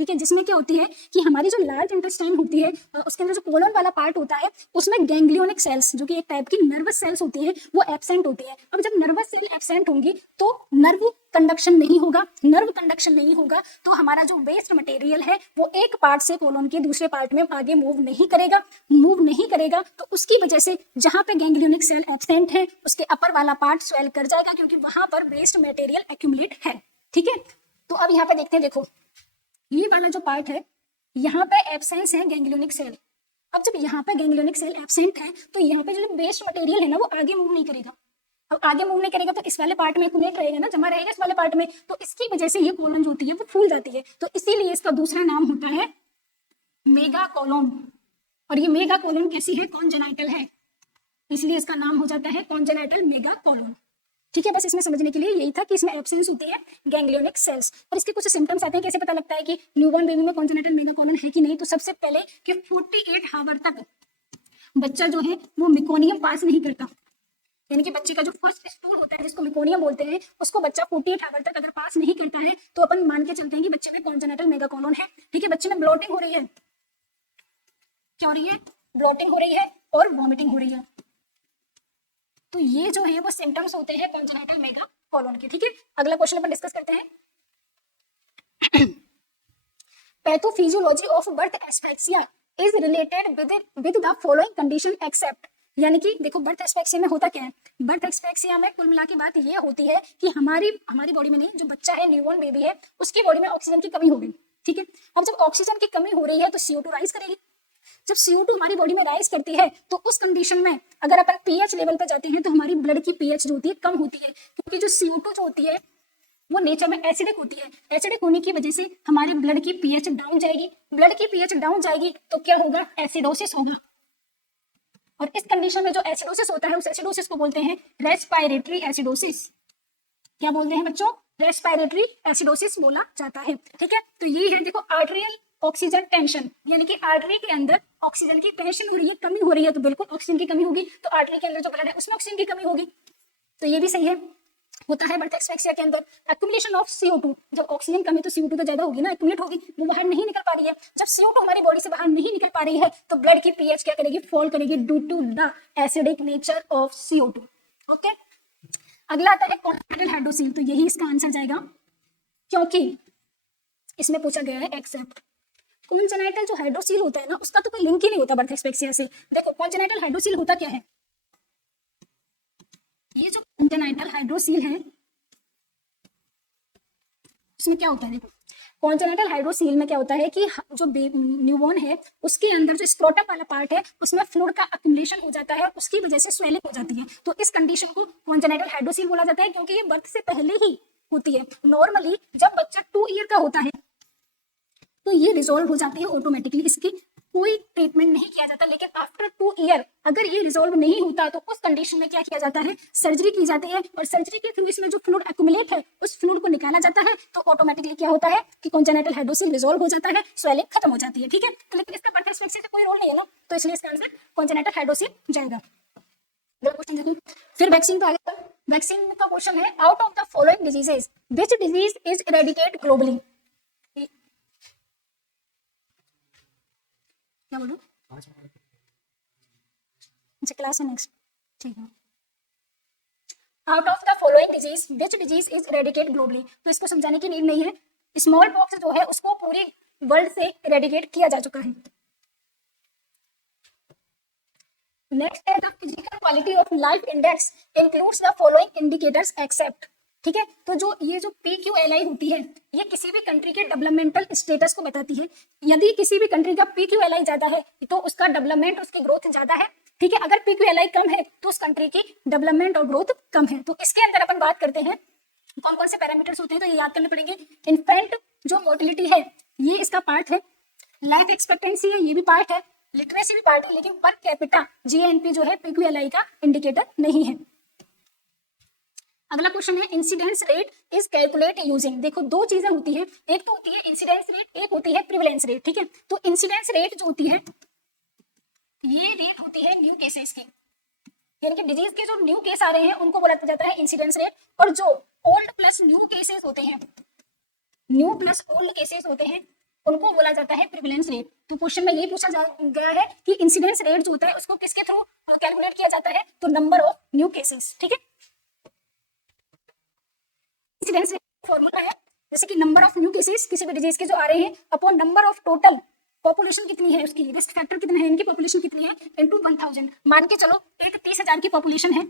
ठीक है, जिसमें क्या होती है कि हमारी जो लार्ज इंटेस्टाइन होती है उसके अंदर जो कोलोन वाला पार्ट होता है उसमें गैंग्लियोनिक सेल्स, जो कि एक टाइप की नर्वस सेल्स होती है, वो एब्सेंट होती है। अब जब नर्वस सेल एब्सेंट होंगी तो नर्व कंडक्शन नहीं होगा, नर्व कंडक्शन नहीं होगा तो हमारा जो वेस्ट मटेरियल है वो एक पार्ट से कोलोन के दूसरे पार्ट में आगे मूव नहीं करेगा, तो उसकी वजह से जहां पे गैंग्लियोनिक सेल एब्सेंट है उसके अपर वाला पार्ट स्वेल कर जाएगा, क्योंकि वहां पर वेस्ट मटेरियल एक्यूमुलेट है। ठीक है, तो अब यहाँ पे देखते हैं, देखो ये वाला जो पार्ट है यहाँ पे एब्सेंस है गैंग्लियोनिक सेल। अब जब यहाँ पे गैंग्लियोनिक सेल एब्सेंट है तो यहाँ पे जो वेस्ट मटेरियल है ना वो आगे मूव नहीं करेगा। अब आगे मूव नहीं करेगा तो इस वाले पार्ट में एक्यूमुलेट रहेगा ना, जमा रहेगा इस वाले पार्ट में, तो इसकी वजह से ये कोलन जो होती है वो फूल जाती है, तो इसीलिए इसका दूसरा नाम होता है मेगा कोलोन। और ये मेगा कोलोन कैसी है, कॉन्जेनाइटल है, इसलिए इसका नाम हो जाता है कॉन्जेनाइटल मेगा कोलोन। ठीक है, बस इसमें समझने के लिए यही था कि इसमें एब्सेंस होती है गैंग्लियोनिक सेल्स। और इसके कुछ सिम्टम्स आते हैं, कैसे पता लगता है कि न्यूबॉर्न बेबी में कॉन्जेनिटल मेगा कोलोन है कि नहीं, तो सबसे पहले कि 48 आवर तक बच्चा जो है वो मिकोनियम पास नहीं करता, यानी कि बच्चे का जो फर्स्ट स्टूल होता है जिसको मिकोनियम बोलते हैं उसको बच्चा 48 आवर तक अगर पास नहीं करता है तो अपन मान के चलते हैं कि बच्चे में कॉन्जेनिटल मेगा कोलोन है। ठीक है, बच्चे में ब्लोटिंग हो रही है, क्या हो रही है, ब्लोटिंग हो रही है और वॉमिटिंग हो रही है, तो ये जो है वो सिम्टम्स होते हैं कॉन्जेनिटल मेगा कोलोन के। ठीक है, अगला क्वेश्चन अपन डिस्कस करते हैं। Pathophysiology of birth asphyxia is related with the following condition except, यानी कि देखो बर्थ एस्फेक्सिया में होता क्या है, बर्थ एस्फेक्सिया में कुल मिला के बात ये होती है कि हमारी बॉडी में नहीं, जो बच्चा है न्यूबॉर्न बेबी है उसकी बॉडी में ऑक्सीजन की कमी हो गई। ठीक है, अब जब ऑक्सीजन की कमी हो रही है तो CO2 राइज करेगी, जब CO2 हमारी बॉडी में राइज करती है तो उस कंडीशन में अगर अपन pH लेवल पर जाते हैं तो हमारी ब्लड की pH जो होती है कम होती है, क्योंकि जो CO2 जो होती है वो नेचर में एसिडिक होती है, एसिडिक होने की वजह से हमारे ब्लड की pH डाउन जाएगी, ब्लड की pH डाउन जाएगी तो क्या होगा, एसिडोसिस होगा। और इस कंडीशन में जो एसिडोसिस होता है उस एसिडोसिस को बोलते हैं रेस्पिरेटरी एसिडोसिस। क्या बोलते हैं बच्चों, रेस्पिरेटरी एसिडोसिस बोला जाता है। ठीक है, तो ये है देखो आर्टेरियल ऑक्सीजन टेंशन, यानी कि आर्टरी के अंदर ऑक्सीजन की टेंशन हो रही है, कमी हो रही है, तो बिल्कुल ऑक्सीजन की कमी होगी, तो आर्टरी के अंदर जो ब्लड है उसमें ऑक्सीजन की कमी होगी, तो ये भी सही है। होता है बर्थ एस्फेक्सिया के अंदर एक्यूमुलेशन ऑफ CO2, जब ऑक्सीजन कम है तो CO2 तो ज्यादा होगी ना, एक्यूमुलेट होगी, वो बाहर नहीं निकल पा रही है। जब CO2 हमारी बॉडी से बाहर नहीं निकल पा रही है तो ब्लड की pH क्या करेगी, फॉल करेगी due to the acidic nature of CO2। Okay, अगला आता है कॉन्जेनिटल हाइड्रोसील, तो यही इसका आंसर जाएगा, क्योंकि इसमें पूछा गया है एक्सेप्ट। कॉन्जेनिटल जो हाइड्रोसील होता है ना उसका तो कोई लिंक ही नहीं होता बर्थ एस्फेक्सिया से। देखो कॉन्जेनिटल हाइड्रोसील होता क्या है, ये जो कॉन्जेनिटल हाइड्रोसील है इसमें क्या होता है, देखो कॉन्जेनिटल हाइड्रोसील में क्या होता है कि जो न्यूबॉर्न है उसके अंदर जो स्क्रोटम वाला पार्ट है उसमें फ्लूइड का अक्यूमुलेशन हो जाता है, उसकी वजह से स्वेलिंग हो जाती है, तो इस कंडीशन को कॉन्जेनिटल हाइड्रोसील बोला जाता है, क्योंकि ये बर्थ से पहले ही होती है। नॉर्मली जब बच्चा 2 ईयर का होता है तो ये रिजॉल्व हो जाती है ऑटोमेटिकली, इसकी कोई ट्रीटमेंट नहीं किया जाता, लेकिन आफ्टर 2 ईयर अगर ये रिजोल्व नहीं होता तो उस कंडीशन में क्या किया जाता है, सर्जरी की जाती है, और सर्जरी के थ्रू इसमें जो फ्लूइड एक्युमुलेट है उस फ्लूइड को निकाला जाता है, तो ऑटोमेटिकली क्या होता है कि कॉन्जेनिटल हाइड्रोसिल रिजोल्व हो जाता है, स्वेलिंग खत्म हो जाती है। ठीक है, तो लेकिन इसका बर्थ एक्सपेक्टेंसी से कोई रोल नहीं है ना, तो इसलिए इसका आंसर कॉन्जेनिटल हाइड्रोसिल जाएगा। अगला क्वेश्चन देखो, फिर वैक्सीन तो आ गया। वैक्सीन का क्वेश्चन है, out of the following diseases which disease is eradicate globally. क्या बोलो, अच्छा क्लास है नेक्स्ट, ठीक है। Out of the following disease which disease is eradicate globally, तो इसको समझाने की नीड नहीं है, स्मॉल पॉक्स जो है उसको पूरी वर्ल्ड से इरेडिकेट किया जा चुका है। नेक्स्ट है, the physical quality of life index includes the following indicators except. ठीक है, तो जो ये जो PQLI होती है ये किसी भी कंट्री के डेवलपमेंटल स्टेटस को बताती है। यदि किसी भी कंट्री का PQLI ज्यादा है तो उसका डेवलपमेंट, उसकी ग्रोथ ज्यादा है। ठीक है, अगर PQLI कम है तो उस कंट्री की डेवलपमेंट और ग्रोथ कम है। तो इसके अंदर अपन बात करते हैं कौन कौन से पैरामीटर्स होते हैं, तो ये याद करने पड़ेंगे। इन्फेंट जो मोर्टिलिटी है ये इसका पार्ट है, लाइफ एक्सपेक्टेंसी है ये भी पार्ट है, लिटरेसी भी पार्ट है, लेकिन पर कैपिटा GNP जो है PQLI का इंडिकेटर नहीं है। अगला क्वेश्चन है, incidence rate is calculate using. देखो दो चीजें होती है, एक तो होती है इंसिडेंस रेट, एक होती है प्रिवेलेंस रेट। ठीक है, तो इंसिडेंस रेट जो होती है ये रेट होती है न्यू केसेस की, यानी कि डिजीज के जो न्यू केस आ रहे हैं उनको बोला जाता है इंसिडेंस रेट, और जो ओल्ड प्लस न्यू केसेस होते हैं, न्यू प्लस ओल्ड केसेस होते हैं उनको बोला जाता है प्रिवेलेंस रेट। तो क्वेश्चन में ये पूछा गया है कि इंसिडेंस रेट जो होता है उसको किसके थ्रू कैलकुलेट किया जाता है, तो नंबर ऑफ न्यू केसेस। ठीक है, इंसिडेंस रेट फॉर्मूला है जैसे कि नंबर ऑफ न्यू केसेस किसी भी डिजीज के जो आ रहे हैं upon number of total population कितनी है, उसकी रिस्क फैक्टर कितने हैं, इनकी पॉपुलेशन कितनी है, इनटू 1000। मान के चलो एक 30,000 की पॉपुलेशन है,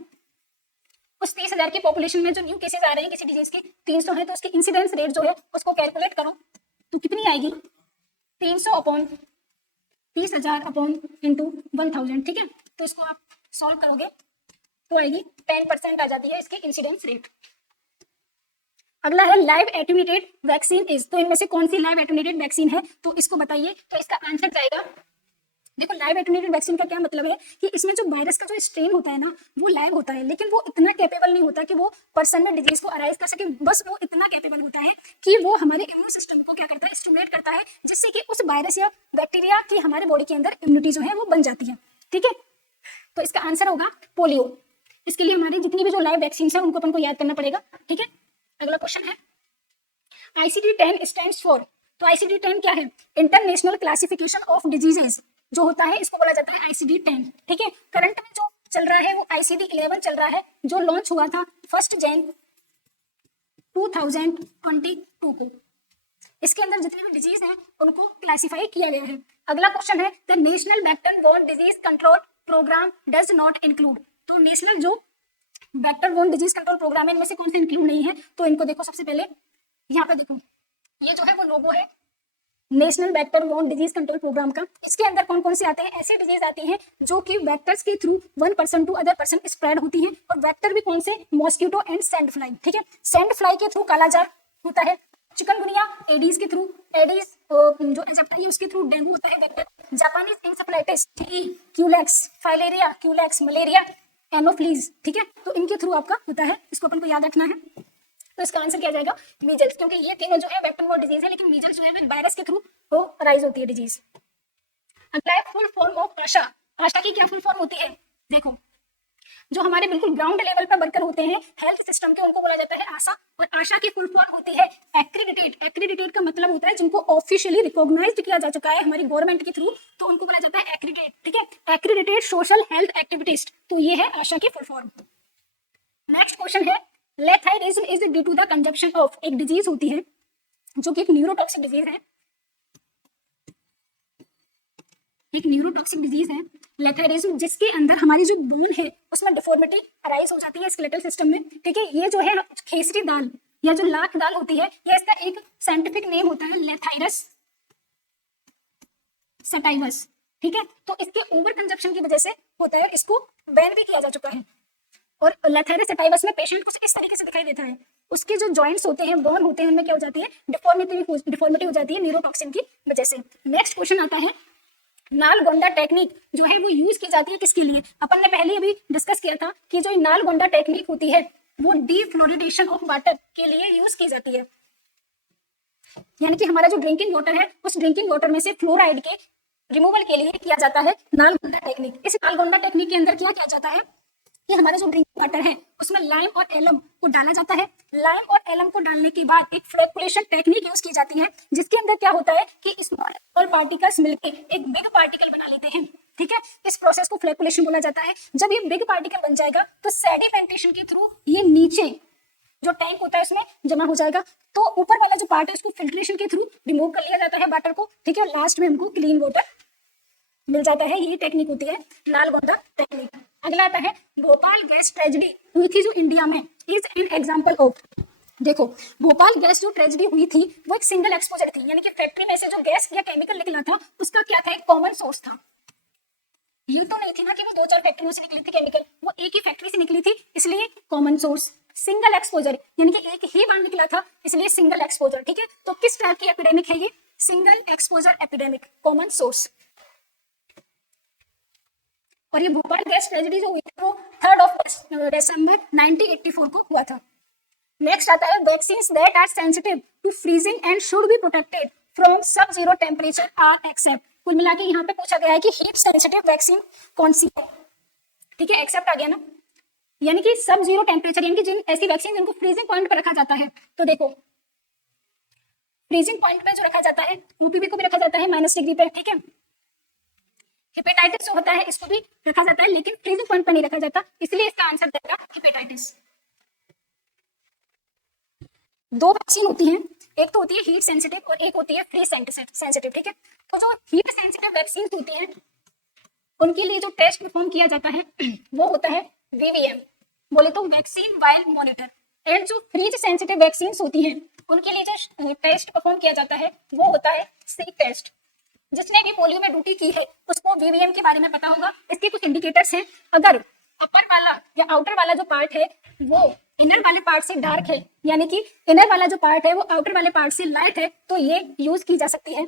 उस 30,000 की पॉपुलेशन में जो न्यू केसेस आ रहे हैं किसी डिजीज के 300 है, तो उसकी इंसिडेंस रेट जो है उसको कैलकुलेट करो तो कितनी आएगी, 300 अपॉन 30,000 अपॉन इंटू 1000। ठीक है, तो इसको आप सॉल्व करोगे तो आएगी 10% आ जाती है इसकी इंसिडेंस रेट। अगला है लाइव एटेन्यूएटेड वैक्सीन इज, तो इनमें से कौन सी लाइव एटेन्यूएटेड वैक्सीन है, तो इसको बताइए। तो इसका आंसर जाएगा, देखो लाइव एटेन्यूएटेड वैक्सीन का क्या मतलब है कि इसमें जो वायरस का जो स्ट्रेन होता है ना वो लाइव होता है, लेकिन वो इतना कैपेबल नहीं होता कि वो पर्सन में डिजीज को अराइज कर सके, बस वो इतना कैपेबल होता है कि वो हमारे इम्यून सिस्टम को क्या करता है, स्टिमुलेट करता है, जिससे कि उस वायरस या बैक्टीरिया की हमारे बॉडी के अंदर इम्यूनिटी जो है वो बन जाती है। ठीक है, तो इसका आंसर होगा पोलियो। इसके लिए हमारी जितनी भी जो लाइव वैक्सीन है उनको अपन को याद करना पड़ेगा। ठीक है, अगला क्वेश्चन है ICD-10 स्टैंड्स फॉर, तो ICD-10 क्या है, इंटरनेशनल क्लासिफिकेशन ऑफ डिजीजेस जो होता है इसको बोला जाता है ICD-10। ठीक है, करंट में जो चल रहा है वो ICD-11 चल रहा है जो लॉन्च हुआ था 1 जनवरी 2022 को। इसके अंदर जितने भी डिजीज हैं उनको क्लासिफाई किया गया है। अगला क्वेश्चन है, the national vector borne disease control programme does not include, तो नेशनल जो vector borne disease control programme है इनमें से कौन से इंक्लूड नहीं है, तो इनको देखो। सबसे पहले यहाँ पे देखो ये जो है वो लोगो है national vector borne disease control programme का। इसके अंदर कौन कौन से आते हैं, ऐसे डिजीज आती हैं जो कि वेक्टर्स के through one person to other person spread होती हैं, और वेक्टर भी कौन से, मॉस्किटो एंड सैंड फ्लाई। ठीक है, सैंड फ्लाई के थ्रू कालाजार होता है, चिकनगुनिया एडीज के थ्रू, एडीज जो एजेप्टा है उसके थ्रू डेंगू होता है vector, Japanese encephalitis, Culex, filaria Culex, malaria, Anopheles. ठीक है, तो इनके थ्रू आपका होता है, इसको अपन को याद रखना है। तो इसका आंसर क्या जाएगा, मीजल्स, क्योंकि ये तीनों जो है वेक्टर बोर्न डिजीज है, लेकिन मीजल्स जो है वायरस के थ्रू वो राइज होती है डिजीज। अगला है फुल फॉर्म ऑफ आशा। आशा की क्या फुल फॉर्म होती है, देखो जो हमारे बिल्कुल ग्राउंड लेवल पर वर्कर होते हैं हेल्थ सिस्टम के उनको बोला जाता है आशा, और आशा की फुल फॉर्म होती है एक्रीडिटेट। एक्रीडिटेट का मतलब होता है जिनको ऑफिशियली रिकॉग्नाइज्ड किया जा चुका है हमारी गवर्नमेंट के थ्रू, तो उनको बोला जाता है एक्रीडिटेट। ठीक है, एक्रीडिटेट सोशल हेल्थ एक्टिविटीज, तो ये है आशा की फुल फॉर्म। नेक्स्ट क्वेश्चन है, lathyrism is due to the consumption of, एक डिजीज होती है जो कि एक न्यूरोटॉक्सिक डिजीज है, एक न्यूरोटॉक्सिक डिजीज है लेथाइरिज्म, जिसके अंदर हमारी जो बोन है उसमें डिफॉर्मिटी अराइज हो जाती है स्केलेटल सिस्टम में। ठीक है, ये जो है खेसरी दाल या जो लाख दाल होती है ये इसका एक साइंटिफिक नेम होता है लेथाइरस सटाइवस। ठीक है, तो इसके ओवर कंजप्शन की वजह से होता है, इसको बैन भी किया जा चुका है। और लेथाइरस सटाइवस में पेशेंट कुछ इस तरीके से दिखाई देता है, उसके जो जॉइंट्स होते हैं, बोन होते हैं, उनमें क्या हो जाती है, डिफॉर्मिटी हो जाती है न्यूरोटॉक्सिन की वजह से। नेक्स्ट क्वेश्चन आता है, नालगोंडा टेक्निक जो है वो यूज की जाती है किसके लिए? अपन ने पहले अभी डिस्कस किया था कि जो नालगोंडा टेक्निक होती है वो डीफ्लोरिडेशन ऑफ वाटर के लिए यूज की जाती है। यानी कि हमारा जो ड्रिंकिंग वाटर है उस ड्रिंकिंग वाटर में से फ्लोराइड के रिमूवल के लिए किया जाता है नालगोंडा टेक्निक। इस नालगोंडा टेक्निक के अंदर क्या किया जाता है कि हमारा जो ड्रिंकिंग वाटर है उसमें लाइम और एलम को डाला जाता है। लाइम और एलम को डालने के बाद एक फ्लैकुलेशन टेक्निक यूज की जाती है जिसके अंदर क्या होता है कि स्मॉल पार्टिकल्स मिलकर एक बिग पार्टिकल बना लेते हैं। ठीक है, इस प्रोसेस को फ्लैकुलेशन बोला जाता है। जब ये बिग पार्टिकल बन जाएगा तो सेडिमेंटेशन के थ्रू ये नीचे जो टैंक होता है उसमें जमा हो जाएगा। तो ऊपर वाला जो पार्ट है उसको फिल्ट्रेशन के थ्रू रिमूव कर लिया जाता है वाटर को। ठीक है, लास्ट में हमको क्लीन वाटर मिल जाता है। ये टेक्निक होती है नालगोंडा टेक्निक। अगला आता है भोपाल गैस ट्रेजेडी हुई थी जो इंडिया में, इज एन एग्जांपल ऑफ। देखो, भोपाल गैस जो ट्रेजेडी हुई थी वो एक सिंगल एक्सपोजर थी, यानी कि फैक्ट्री में से जो गैस या केमिकल निकला था उसका क्या था, एक कॉमन सोर्स था। ये तो नहीं थी ना कि वो 2-4 फैक्ट्रियों से निकली थी केमिकल, वो एक ही फैक्ट्री से निकली थी, इसलिए कॉमन सोर्स। सिंगल एक्सपोजर यानी कि एक ही बार निकला था, इसलिए सिंगल एक्सपोजर। ठीक है, तो किस टाइप की एपिडेमिक है ये? Single exposure epidemic, common source. और ये भोपाल गैस ट्रेजेडी जो हुई थी वो 3 दिसंबर 1984 को हुआ था। नेक्स्ट आता है vaccines that are sensitive to freezing and should be protected from sub zero temperature are except. कुल मिला के यहाँ पे पूछा गया है कि हीट सेंसिटिव वैक्सीन कौन सी है। ठीक है, एक्सेप्ट आ गया ना, यानी कि सब जीरो टेम्परेचर, यानी कि जिन ऐसी वैक्सीन जिनको फ्रीजिंग पॉइंट पर रखा जाता है। तो देखो, फ्रीजिंग पॉइंट पे जो रखा जाता है ओपीवी को भी रखा जाता है -डिग्री पे। ठीक है, हेपेटाइटिस जो होता है इसको भी रखा जाता है, लेकिन फ्रीजिंग पॉइंट पर नहीं रखा जाता, इसलिए इसका आंसर देगा हेपेटाइटिस। 2 वैक्सीन होती हैं, एक तो होती है हीट सेंसिटिव और एक होती है फ्री सेंसिटिव। ठीक है, तो जो हीट सेंसिटिव वैक्सीन होती हैं उनके लिए जो टेस्ट परफॉर्म किया जाता है वो होता है वीवीएम, बोले तो वैक्सीन वाइल मॉनिटर। एंड जो फ्रीज सेंसिटिव वैक्सीन होती हैं उनके लिए जो टेस्ट परफॉर्म किया जाता है वो होता है सी टेस्ट। जिसने भी पोलियो में ड्यूटी की है उसको वीवीएम के बारे में पता होगा। इसके कुछ इंडिकेटर्स हैं, अगर अपर वाला या आउटर वाला जो पार्ट है वो इनर वाले पार्ट से डार्क है, यानी कि इनर वाला जो पार्ट है वो आउटर वाले पार्ट से लाइट है, तो ये यूज की जा सकती है।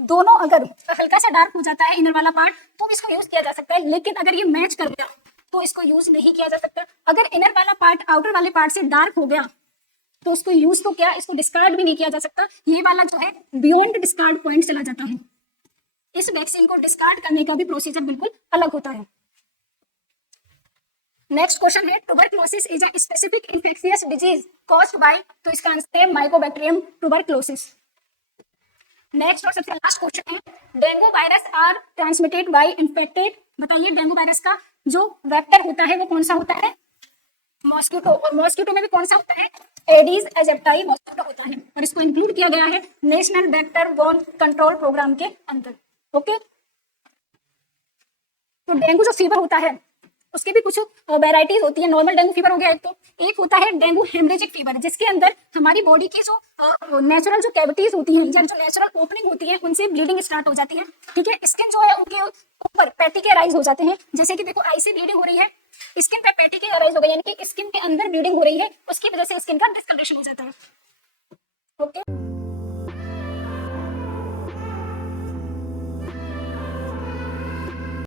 दोनों अगर हल्का सा डार्क हो जाता है इनर वाला पार्ट तो इसको यूज किया जा सकता है, लेकिन अगर ये मैच कर गया तो इसको यूज नहीं किया जा सकता। अगर इनर वाला पार्ट आउटर वाले पार्ट से डार्क हो गया तो उसको यूज तो क्या, इसको डिस्कार्ड भी नहीं किया जा सकता। ये वाला जो है बियॉन्ड डिस्कार्ड पॉइंट चला जाता है। इस वैक्सीन को डिस्कार्ड करने का भी प्रोसीजर बिल्कुल अलग होता है। नेक्स्ट क्वेश्चन है tuberculosis is a specific infectious disease caused by, तो इसका आंसर है माइकोबैक्टीरियम ट्यूबरक्लोसिस। नेक्स्ट और सबसे लास्ट क्वेश्चन है dengue virus are transmitted by infected. बताइए डेंगू वायरस का जो वेक्टर होता है वो कौन सा होता है? मॉस्किटो। और मॉस्किटो में भी कौन सा होता है? एडीज एजिप्टाई मॉस्किटो होता है, और इसको इंक्लूड किया गया है national vector borne control programme के अंदर। ओके, तो डेंगू जो फीवर होता है उसकी भी कुछ वेराइटीज होती है। नॉर्मल डेंगू फीवर हो गया एक होता है डेंगू हेमरेजिक फीवर, जिसके अंदर हमारी बॉडी की जो नेचुरल जो कैविटीज होती हैं या जो नेचुरल ओपनिंग होती है उनसे ब्लीडिंग स्टार्ट हो जाती है। ठीक है, स्किन जो है उनके ऊपर पैटिकेराइज हो जाते हैं, जैसे कि देखो आई से ब्लीडिंग हो रही है, स्किन पे पैटिकेराइज हो गई, यानी कि स्किन के अंदर ब्लीडिंग हो रही है, उसकी वजह से स्किन का डिस्कलरेशन हो जाता है। ओके।